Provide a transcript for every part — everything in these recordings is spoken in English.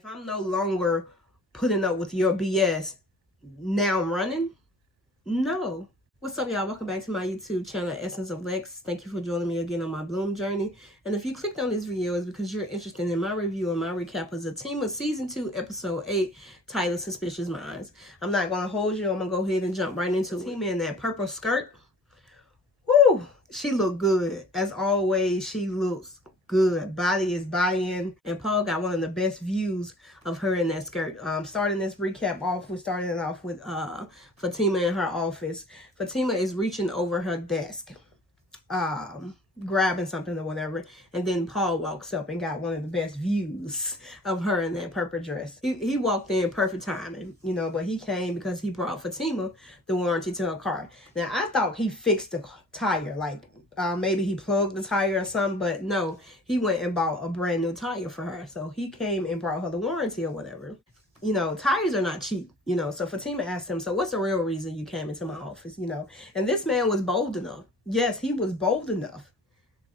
If I'm no longer putting up with your BS, now I'm running? No. What's up, y'all? Welcome back to my YouTube channel, Essence of Lex. Thank you for joining me again on my Bloom journey. And if you clicked on this video, it's because you're interested in my review and my recap of Zatima Season 2, Episode 8, titled Suspicious Minds. I'm not going to hold you. I'm going to go ahead and jump right into it. Zatima in that purple skirt. Woo! She looked good. As always, she looks good. Body is bodying, and Paul got one of the best views of her in that skirt. Starting this recap off, we're starting it off with Fatima in her office. Fatima is reaching over her desk, grabbing something or whatever, and then Paul walks up and got one of the best views of her in that purple dress. He walked in perfect timing, you know, but he came because he brought Fatima the warranty to her car. Now, I thought he fixed the tire, like maybe he plugged the tire or something, but no, he went and bought a brand new tire for her. So he came and brought her the warranty or whatever. You know, tires are not cheap, you know. So Fatima asked him, so what's the real reason you came into my office, you know? And this man was bold enough. Yes, he was bold enough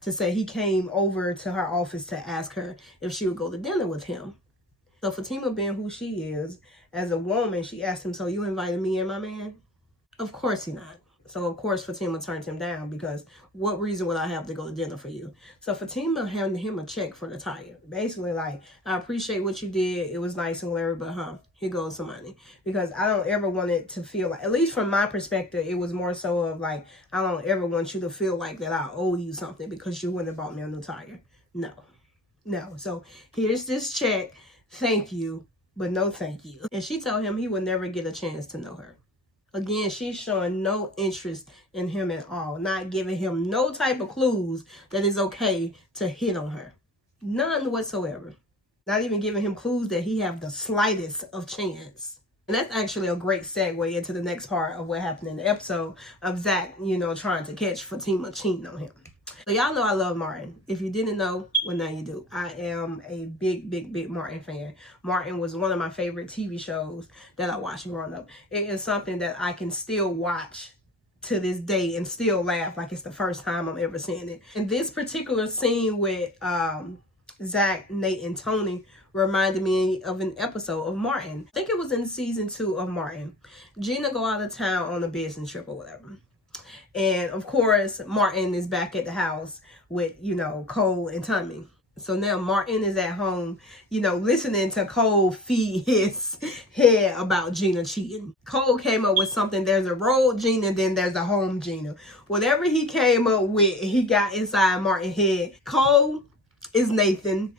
to say he came over to her office to ask her if she would go to dinner with him. So Fatima, being who she is, as a woman, she asked him, so you invited me and my man? Of course he not. So, of course, Fatima turned him down because what reason would I have to go to dinner for you? So, Fatima handed him a check for the tire. Basically, like, I appreciate what you did. It was nice and Larry, but here goes some money. Because I don't ever want it to feel like, at least from my perspective, it was more so of like, I don't ever want you to feel like that I owe you something because you went and bought me a new tire. No. No. So, here's this check. Thank you, but no thank you. And she told him he would never get a chance to know her. Again, she's showing no interest in him at all. Not giving him no type of clues that it's okay to hit on her. None whatsoever. Not even giving him clues that he have the slightest of chance. And that's actually a great segue into the next part of what happened in the episode of Zach, you know, trying to catch Fatima cheating on him. So y'all know I love Martin. If you didn't know, well, now you do. I am a big Martin fan. Martin was one of my favorite TV shows that I watched growing up. It is something that I can still watch to this day and still laugh like it's the first time I'm ever seeing it. And this particular scene with Zach, Nate, and Tony reminded me of an episode of Martin. I think it was in season 2 of Martin. Gina go out of town on a business trip or whatever. And, of course, Martin is back at the house with, you know, Cole and Tommy. So now Martin is at home, you know, listening to Cole feed his head about Gina cheating. Cole came up with something. There's a road Gina, then there's a home Gina. Whatever he came up with, he got inside Martin's head. Cole is Nathan.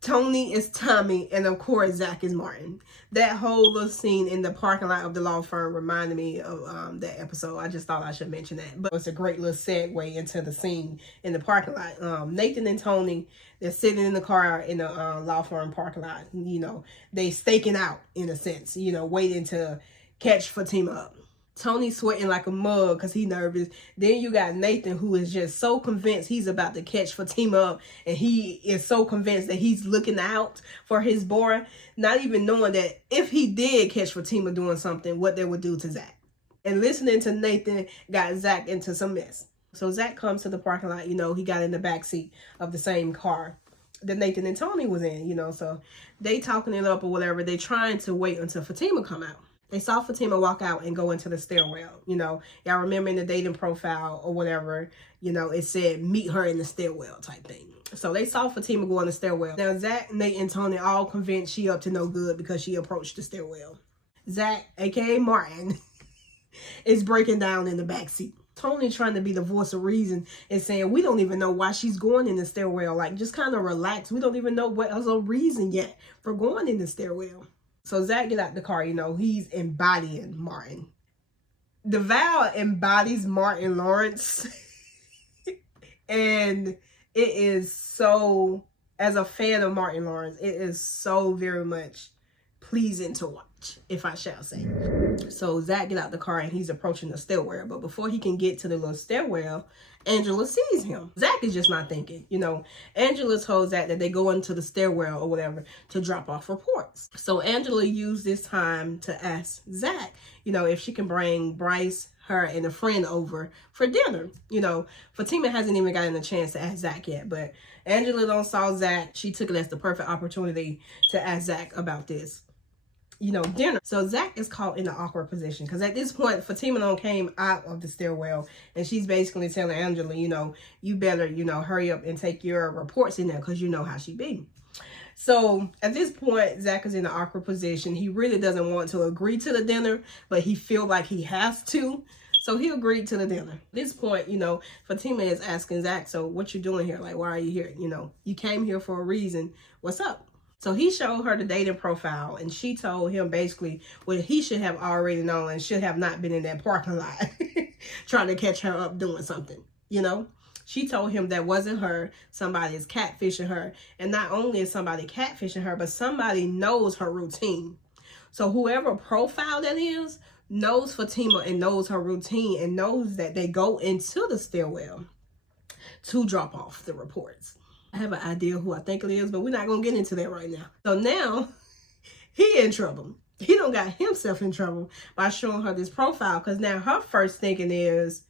Tony is Tommy, and of course, Zach is Martin. That whole little scene in the parking lot of the law firm reminded me of that episode. I just thought I should mention that. But it's a great little segue into the scene in the parking lot. Nathan and Tony, they're sitting in the car in the law firm parking lot. You know, they staking out, in a sense, you know, waiting to catch Fatima up. Tony's sweating like a mug because he's nervous. Then you got Nathan, who is just so convinced he's about to catch Fatima up. And he is so convinced that he's looking out for his boy. Not even knowing that if he did catch Fatima doing something, what they would do to Zach. And listening to Nathan got Zach into some mess. So Zach comes to the parking lot. You know, he got in the back seat of the same car that Nathan and Tony was in. You know, so they talking it up or whatever. They trying to wait until Fatima come out. They saw Fatima walk out and go into the stairwell. You know, y'all remember in the dating profile or whatever, you know, it said meet her in the stairwell type thing. So they saw Fatima go in the stairwell. Now, Zach, Nate, and Tony all convinced she up to no good because she approached the stairwell. Zach, a.k.a. Martin, is breaking down in the backseat. Tony trying to be the voice of reason and saying, we don't even know why she's going in the stairwell. Like, just kind of relax. We don't even know what other reason yet for going in the stairwell. So Zach get out the car, you know, he's embodying Martin. The Val embodies Martin Lawrence. And it is so, as a fan of Martin Lawrence, it is so very much pleasing to watch, if I shall say. So Zach get out the car and he's approaching the stairwell. But before he can get to the little stairwell, Angela sees him. Zach is just not thinking. You know, Angela told Zach that they go into the stairwell or whatever to drop off reports. So Angela used this time to ask Zach, you know, if she can bring Bryce, her and a friend over for dinner. You know, Fatima hasn't even gotten a chance to ask Zach yet, but Angela don't saw Zach. She took it as the perfect opportunity to ask Zach about this, you know, dinner. So Zach is caught in an awkward position because at this point, Fatima don't came out of the stairwell and she's basically telling Angela, you know, you better, you know, hurry up and take your reports in there because you know how she be. So at this point, Zach is in an awkward position. He really doesn't want to agree to the dinner, but he feel like he has to. So he agreed to the dinner. At this point, you know, Fatima is asking Zach, so what you doing here? Like, why are you here? You know, you came here for a reason. What's up? So he showed her the dating profile and she told him basically what he should have already known and should have not been in that parking lot trying to catch her up doing something, you know? She told him that wasn't her. Somebody is catfishing her. And not only is somebody catfishing her, but somebody knows her routine. So whoever profile that is knows Fatima and knows her routine and knows that they go into the stairwell to drop off the reports. I have an idea who I think it is, but we're not going to get into that right now. So now he in trouble. He done got himself in trouble by showing her this profile because now her first thinking is,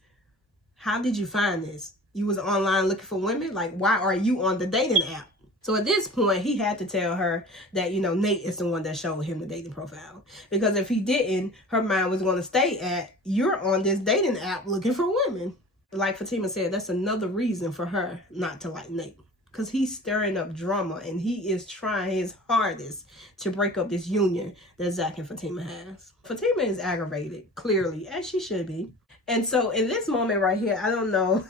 how did you find this? You was online looking for women? Like, why are you on the dating app? So at this point, he had to tell her that, you know, Nate is the one that showed him the dating profile. Because if he didn't, her mind was going to stay at, you're on this dating app looking for women. Like Fatima said, that's another reason for her not to like Nate. Because he's stirring up drama and he is trying his hardest to break up this union that Zach and Fatima has. Fatima is aggravated, clearly, as she should be. And so in this moment right here, I don't know,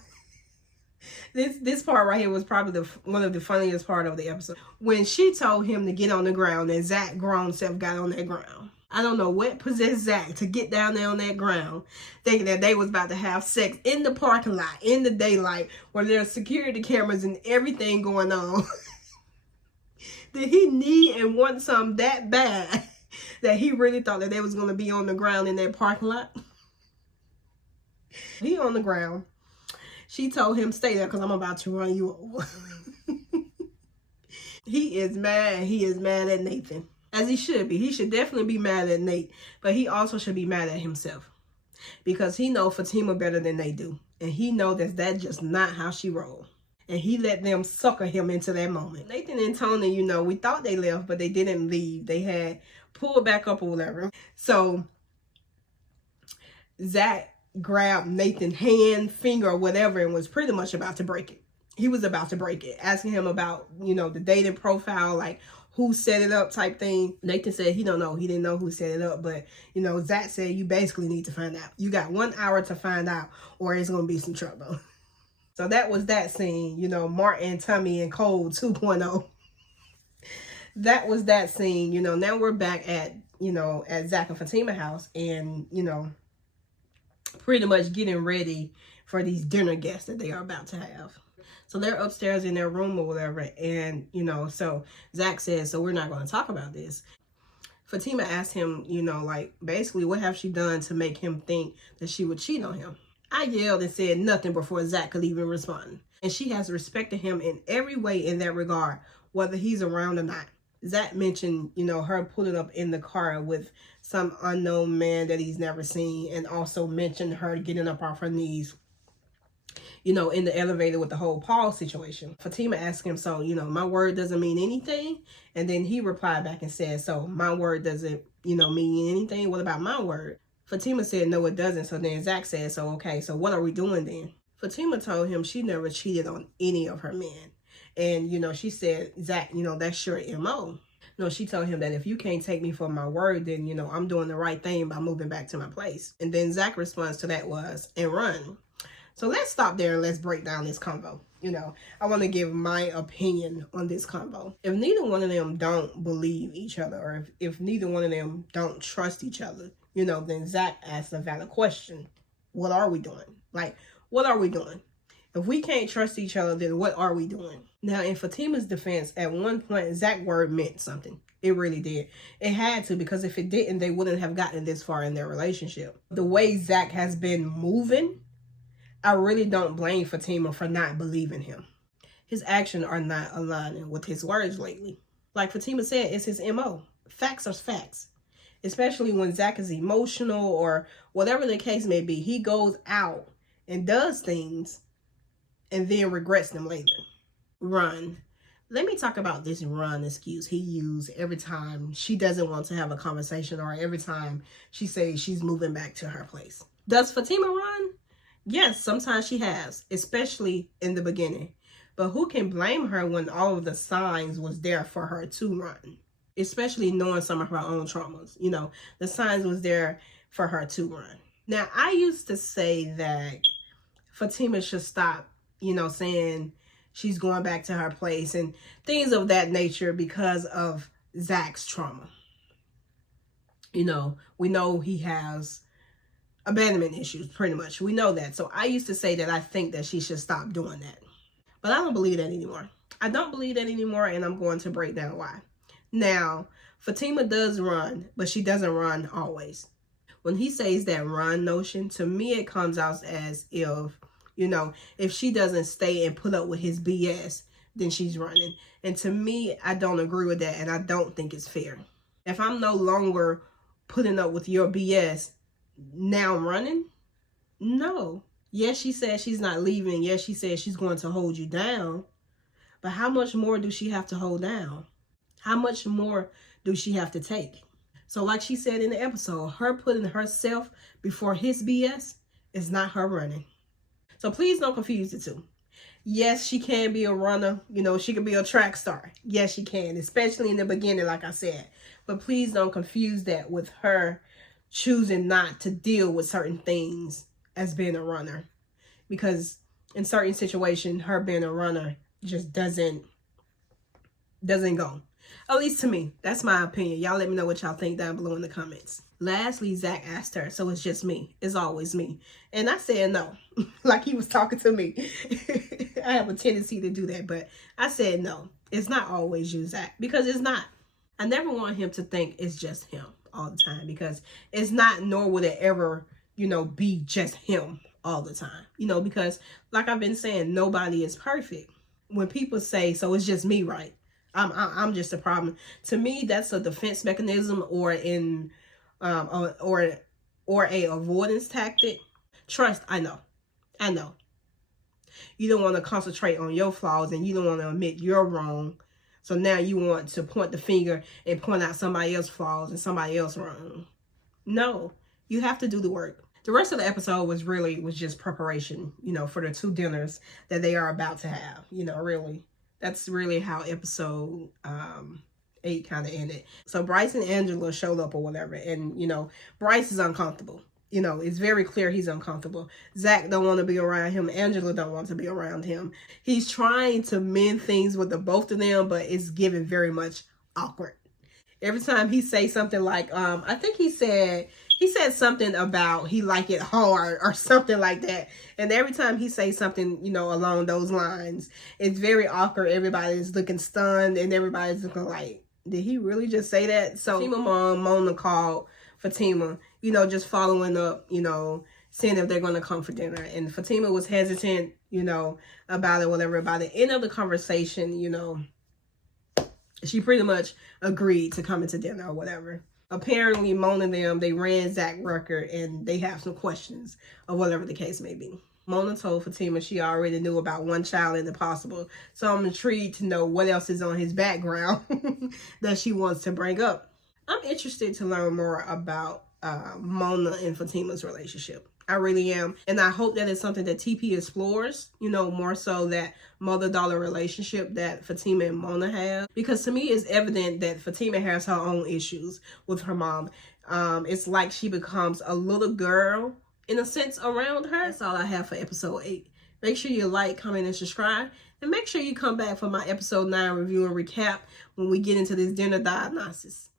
this part right here was probably one of the funniest part of the episode. When she told him to get on the ground and Zach grown self got on that ground. I don't know what possessed Zach to get down there on that ground, thinking that they was about to have sex in the parking lot, in the daylight, where there's security cameras and everything going on. Did he need and want something that bad that he really thought that they was going to be on the ground in that parking lot? He on the ground. She told him, stay there because I'm about to run you over. He is mad and he is mad at Nathan. As he should be. He should definitely be mad at Nate. But he also should be mad at himself. Because he know Fatima better than they do. And he know that that's just not how she roll. And he let them sucker him into that moment. Nathan and Tony, you know, we thought they left, but they didn't leave. They had pulled back up or whatever. So Zach grabbed Nathan's hand, finger, or whatever, and was pretty much about to break it. He was about to break it. Asking him about, you know, the dating profile, like who set it up type thing. Nathan said he don't know. He didn't know who set it up. But, you know, Zach said you basically need to find out. You got 1 hour to find out or it's going to be some trouble. So that was that scene, you know, Martin, Tommy, and Cole 2.0. That was that scene. You know, now we're back at, you know, at Zach and Fatima house and, you know, pretty much getting ready for these dinner guests that they are about to have. So they're upstairs in their room or whatever. And, you know, so Zach says, so we're not going to talk about this. Fatima asked him, you know, like, basically, what have she done to make him think that she would cheat on him? I yelled and said nothing before Zach could even respond. And she has respected him in every way in that regard, whether he's around or not. Zach mentioned, you know, her pulling up in the car with some unknown man that he's never seen. And also mentioned her getting up off her knees, you know, in the elevator with the whole Paul situation. Fatima asked him, so, you know, my word doesn't mean anything. And then he replied back and said, so my word doesn't, you know, mean anything. What about my word? Fatima said, no, it doesn't. So then Zach said, so, okay, so what are we doing then? Fatima told him she never cheated on any of her men. And, you know, she said, Zach, you know, that's your MO. No, she told him that if you can't take me for my word, then, you know, I'm doing the right thing by moving back to my place. And then Zach's response to that was, and run. So let's stop there and let's break down this convo. You know, I want to give my opinion on this convo. If neither one of them don't believe each other, or if neither one of them don't trust each other, you know, then Zach asked a valid question. What are we doing? Like, what are we doing? If we can't trust each other, then what are we doing? Now, in Fatima's defense, at one point, Zach's word meant something. It really did. It had to, because if it didn't, they wouldn't have gotten this far in their relationship. The way Zach has been moving, I really don't blame Fatima for not believing him. His actions are not aligning with his words lately. Like Fatima said, it's his MO. Facts are facts. especially when Zach is emotional or whatever the case may be. He goes out and does things and then regrets them later. Run. Let me talk about this run excuse he used every time she doesn't want to have a conversation or every time she says she's moving back to her place. Does Fatima run? Yes, sometimes she has, especially in the beginning. But who can blame her when all of the signs was there for her to run? Especially knowing some of her own traumas. You know, the signs was there for her to run. Now, I used to say that Fatima should stop, saying she's going back to her place and things of that nature because of Zach's trauma. We know he has abandonment issues, pretty much. We know that. So I used to say that I think that she should stop doing that. But I don't believe that anymore. I don't believe that anymore, and I'm going to break down why. Now, Fatima does run, but she doesn't run always. When he says that run notion, to me it comes out as if she doesn't stay and put up with his BS, then she's running. And to me, I don't agree with that, and I don't think it's fair. If I'm no longer putting up with your BS, now I'm running? No. Yes, she said she's not leaving. Yes, she said she's going to hold you down. But how much more do she have to hold down? How much more do she have to take? So like she said in the episode, her putting herself before his BS is not her running. So please don't confuse the two. Yes, she can be a runner. She can be a track star. Yes, she can, especially in the beginning, like I said. But please don't confuse that with her choosing not to deal with certain things as being a runner. Because in certain situations, her being a runner just doesn't go. At least to me. That's my opinion. Y'all let me know what y'all think down below in the comments. Lastly, Zach asked her, so it's just me. It's always me. And I said no. Like he was talking to me. I have a tendency to do that. But I said no. It's not always you, Zach. Because it's not. I never want him to think it's just him all the time. Because it's not, nor would it ever, be just him all the time. Because like I've been saying, nobody is perfect. When people say, so it's just me, right? I'm just a problem. To me, that's a defense mechanism or a avoidance tactic. Trust, I know. You don't want to concentrate on your flaws and you don't want to admit you're wrong. So now you want to point the finger and point out somebody else's flaws and somebody else wrong. No, you have to do the work. The rest of the episode was just preparation, for the 2 dinners that they are about to have, really. That's really how episode 8 kind of ended. So Bryce and Angela showed up or whatever. And, Bryce is uncomfortable. It's very clear he's uncomfortable. Zach don't want to be around him. Angela don't want to be around him. He's trying to mend things with the both of them, but it's given very much awkward. Every time he say something like, I think he said something about he like it hard or something like that. And every time he says something, along those lines, it's very awkward. Everybody's looking stunned and everybody's looking like, did he really just say that? So Fatima mom, Mona, called Fatima, just following up, seeing if they're going to come for dinner. And Fatima was hesitant, about it, whatever. By the end of the conversation, she pretty much agreed to come into dinner or whatever. Apparently, Mona and them, they ran Zach's record and they have some questions or whatever the case may be. Mona told Fatima she already knew about one child in the possible. So I'm intrigued to know what else is on his background that she wants to bring up. I'm interested to learn more about Mona and Fatima's relationship. I really am. And I hope that it's something that TP explores, more so that mother-daughter relationship that Fatima and Mona have. Because to me, it's evident that Fatima has her own issues with her mom. It's like she becomes a little girl, in a sense, around her. That's all I have for episode 8. Make sure you like, comment, and subscribe. And make sure you come back for my episode 9 review and recap when we get into this dinner diagnosis.